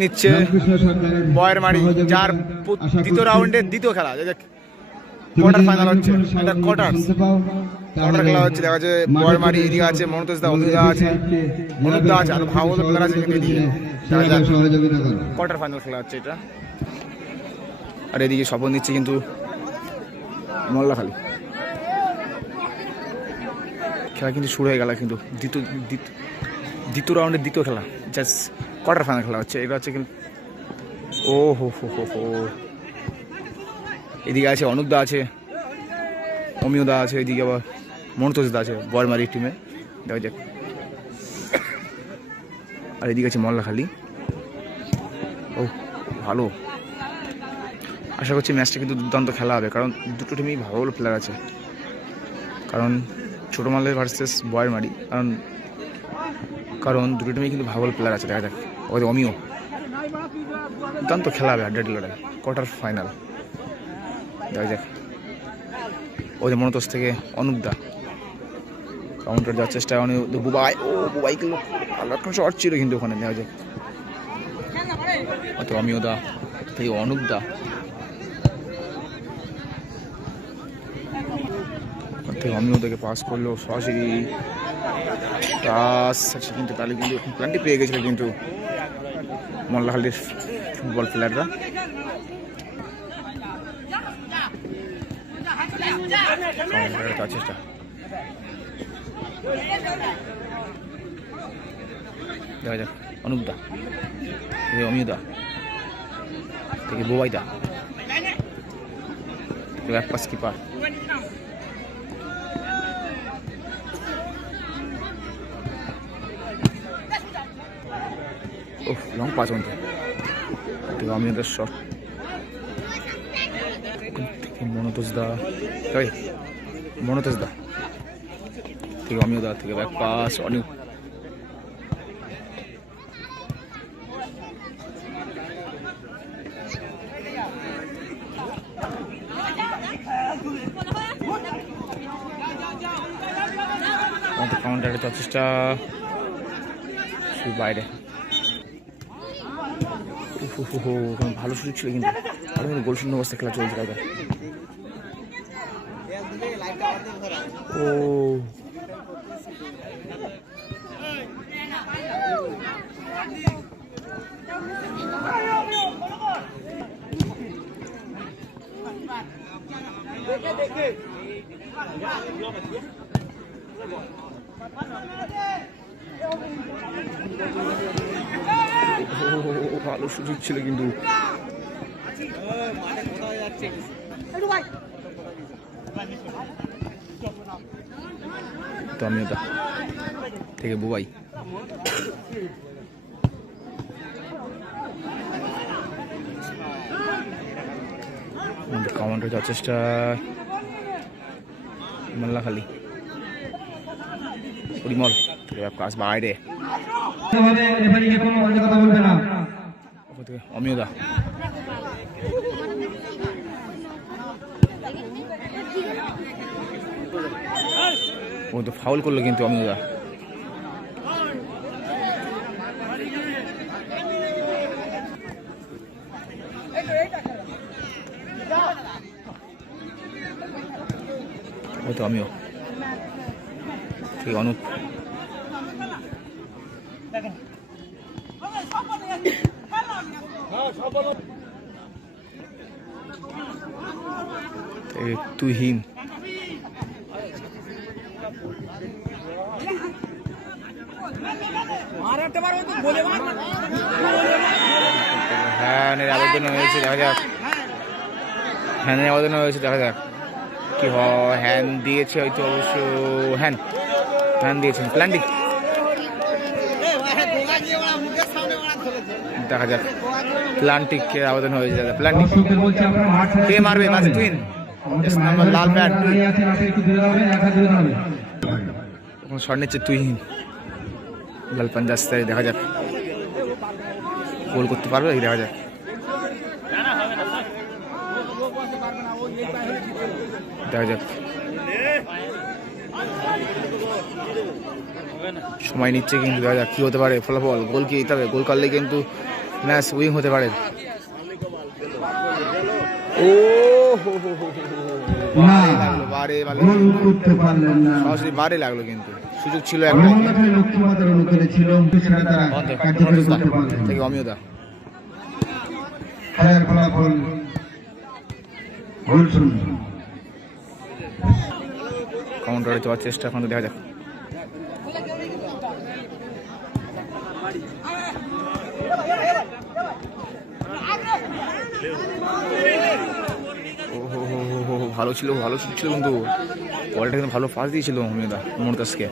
নিচ্ছে বয়ের মারি, যার দ্বিতীয় রাউন্ডের দ্বিতীয় খেলা, কোয়ার্টার ফাইনাল হচ্ছে। এটা কোয়ার্টার খেলা হচ্ছে। দেখা যাচ্ছে বয়ের মারি এদিকে আছে, মনতোষ দা অভিদা আছে, অনুদা আছে, আর ভাগবত প্লেয়ার আছে এদিকে। কোয়ার্টার ফাইনাল খেলা হচ্ছে এটা। আর এদিকে স্বপন দিচ্ছে কিন্তু মোল্লাখালী। খেলা কিন্তু শুরু হয়ে গেল, কিন্তু দ্বিতীয় রাউন্ডের দ্বিতীয় খেলা, জাস্ট কোয়ার্টার ফাইনাল খেলা হচ্ছে। এটা হচ্ছে কিন্তু ও হো হো হো হো, এদিকে আছে অনুদা আছে, অমিয়দা আছে, এদিকে আবার মনতোষ দা আছে বরমারি টিমে, দেখা যাক। আর এদিকে আছে মোল্লাখালী। ও ভালো, আশা করছি ম্যাচটা কিন্তু দুর্দান্ত খেলা হবে, কারণ দুটো টিমেই ভালো ভালো প্লেয়ার আছে। কারণ ছোটো মালের ভার্সেস বয়ের মারি, কারণ দুটো টিমেই কিন্তু ভালো ভালো প্লেয়ার আছে। দেখা যাক ওদের অমিও, দুর্দান্ত খেলা হবে, আড্ডা লড়াই, কোয়ার্টার ফাইনাল। দেখা যাক ওদের মনতোষ থেকে অনুপদা কাউন্টার যাওয়ার চেষ্টা, বুবাই, ও বুবাইকে ভালো শর্ট ছিল কিন্তু ওখানে। দেখা যাক হয়তো অমিয়দা থেকে অনুপদা থেকে অমিয়দাকে পাস করলো সরাসরি টাচ, কিন্তু তাহলে কিন্তু প্ল্যানটি পেয়ে গেছিল কিন্তু মোল্লাখালীর ফুটবল প্লেয়াররা। চেষ্টা দেখা যাক অনুপদা থেকে অমিয়দা থেকে বোবাইদা, back pass keeper long pass অন্ত থেকে অমিয়দার শট থেকে মনতোষ দা থেকে অমিয়দা থেকে ব্যাক পাস অনিউ, কাউন্টারে চেষ্টা বাইরে, ভালো সুযোগ ছিল কিন্তু গোল শূন্য অবস্থায় খেলা চলছে। দাদা ও ভালো সুযোগ ছিল কিন্তু অমিয়দা থেকে বুবাই, কাউন্টার যাওয়ার চেষ্টা মোল্লাখালী, পরিমল কাজ বাইরে, অমিয়দা ও তো ফাউল করলো কিন্তু অমিয়দা। ও তো আমিও ঠিক অনুপ তুহিন, হ্যানের আবেদন হয়েছে, দেখা যাক হ্যানের আবেদন হয়েছে, দেখা যাক কি হয়। হ্যান দিয়েছে হয়তো, অবশ্য হ্যান দিয়েছেন প্ল্যান্টিক, দেখা যাক প্ল্যান্টিকের আবেদন হয়েছে। দাদা প্ল্যান্টিক কে মারবে মাঝে, তুহিন লাল প্যান্ট শট নিচ্ছে তুহিন, লাল প্যান্ট আসতে, দেখা যাক গোল করতে পারবে, দেখা যাক। দেখা যাক সময় নিচ্ছে কিন্তু, দেখা যাক কি হতে পারে ফলাফল। গোল কি দিতে হবে, গোল করলে কিন্তু ম্যাচ উইং হতে পারে। ও হো হো হো লাগলো, বারে সরাসরি বারে লাগলো, কিন্তু সুযোগ ছিল একটা থেকে অমিয়দা। কাউন্টারে যাওয়ার চেষ্টা এখন দেখা যাক। ভালো ছিল, ভালো ছিল, কিন্তু বলটা কিন্তু ভালো ফাস্ট দিয়েছিল অমিয়দা মমতাজকে।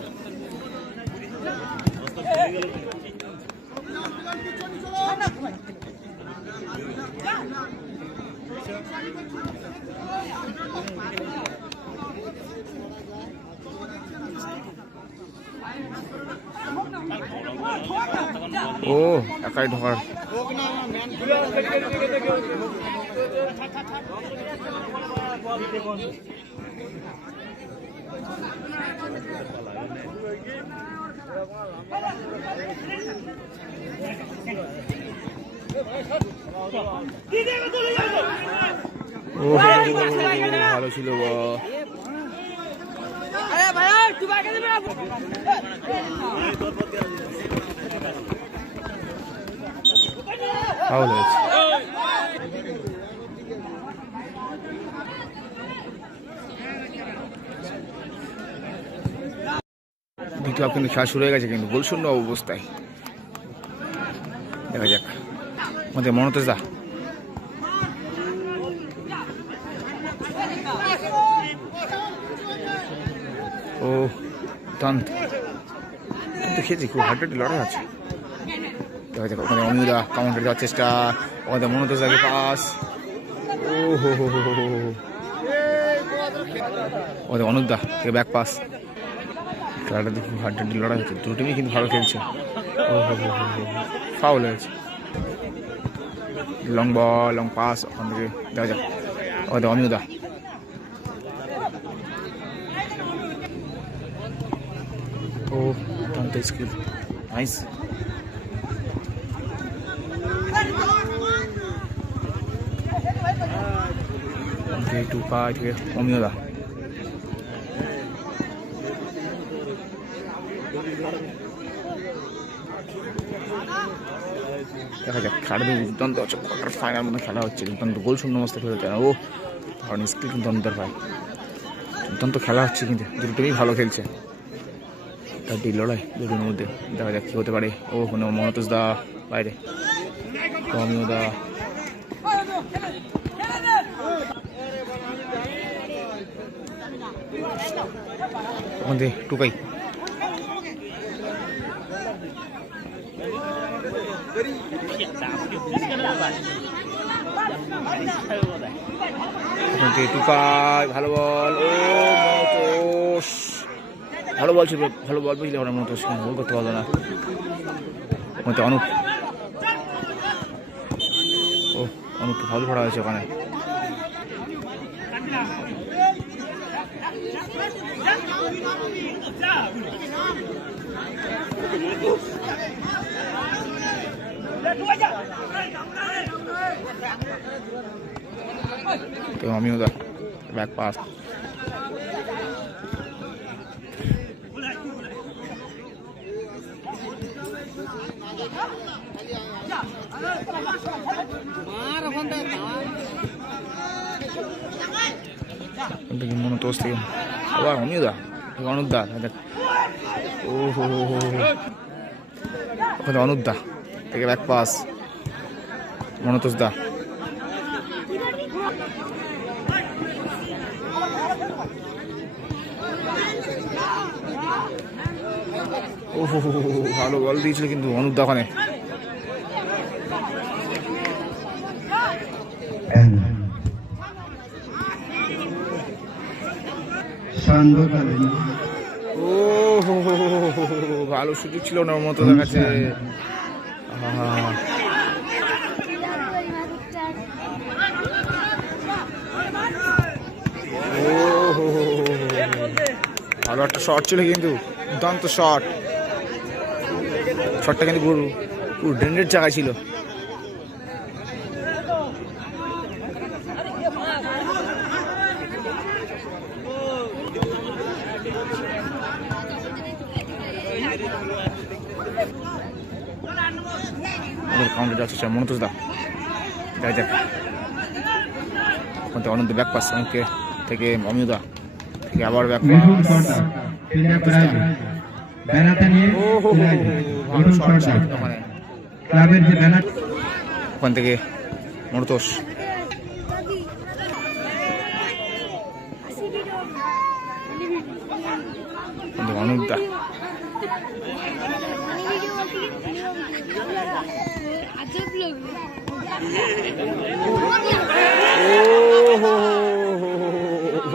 ও একাই ঢোকার ভালো ছিল। ফাউল হয়েছে। দ্বিতীয় কিন্তু খেলা শুরু হয়ে গেছে, কিন্তু গোল শূন্য অবস্থায়। দেখা যাক আমাদের মমতাজ দা। ও টান্ত খেয়েছি, খুব হার্ড লড়াই আছে। দেখা যাক ওখানে অমিয়দা কাউন্টারে যাওয়ার চেষ্টা, ওখানে মমতাজ দাকে পাস। ও হো হো হো হো, ওদের অনুদা থেকে ব্যাক পাস। খেলাটা খুব হার্ড লড়াই হচ্ছে, দুটো টিমই কিন্তু ভালো খেলছে। ও হো হো হো হো, ফাউল হয়েছে। লং বল, লং পাস, ওখান থেকে দেখা যাক ওদের অমিয়দা। ও টান্ত স্কিল, নাইস। টুকা থেকে অমিয়দা। দেখা যাক খেলাটা দুর্দান্ত হচ্ছে, কোয়ার্টার ফাইনাল মধ্যে খেলা হচ্ছে, দুর্দান্ত গোল শূন্য অবস্থা ফেলতে না। ও কারণ স্কিল কিন্তু অন্তর ভাই, দুর্দান্ত খেলা হচ্ছে, কিন্তু দুটো টিমই ভালো খেলছে। তার ডি লড়াই দুটোর মধ্যে, দেখা যাক কি হতে পারে। ও কোনো মমতাজ দা বাইরে, অমিয়দা। ওখানে টুকাই টুকাই, ভালো বল। ও মমতাজ ভালো বল ছিল, ভালো বল বুঝলে ওরা মমতাজ গোল করতে পারলো না। অনুপ, ও অনুপকে ভালো পড়া হয়েছে ওখানে। অমিয়দা ব্যাক পাস। মমতাজ থেকে আবার অমিয়দা, অনুদা। ও হো হো, ওখানে অনুদা থেকে ব্যাক পাস, মমতাজ দা। ও হো হো, ভালো বল দিয়েছিল কিন্তু অনুদা ওখানে। ও ভালো সুযোগ ছিল না মতো দেখাচ্ছে। ভালো একটা শট ছিল, কিন্তু দুর্দান্ত শট। শটটা কিন্তু পুরো ড্রেনের জায়গায় ছিল। ওদের কাউন্টার যাচ্ছে মনোতোষ দা, যাই যাক ওখান থেকে অনন্ত ব্যাক পাস অনেকে থেকে অমিয়দা থেকে আবার ব্যাক পাস। ওখান থেকে মনোতোষ অনুপদা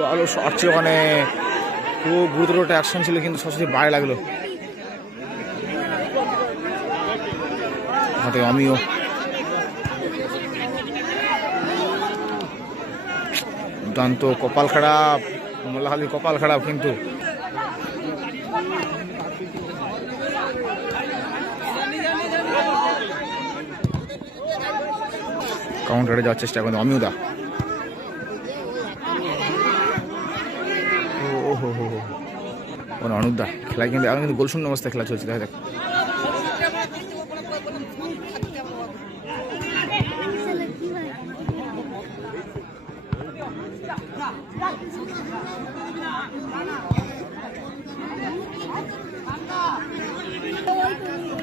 ভালো শট ছিল ওখানে, খুব গুরুতর একটা অ্যাকশন ছিল কিন্তু সরাসরি বাইরে লাগলো। হাতে আমিও দুর্দান্ত, কপাল খারাপ মোল্লাখালীর, কপাল খারাপ কিন্তু কাউন্টারে যাওয়ার চেষ্টা করেন অমিয়দা। অনুপদা খেলায় কিন্তু এখন কিন্তু গোলশূন্য অবস্থায় খেলা চলছে, দেখা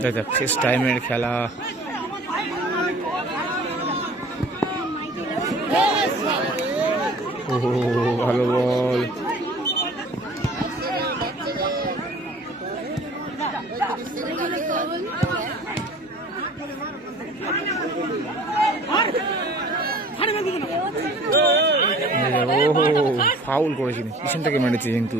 দেখ দেখ শেষ টাইমের খেলা। ভালো বল, ফাউল করেছিলেন, পিছন থেকে মেরেছে কিন্তু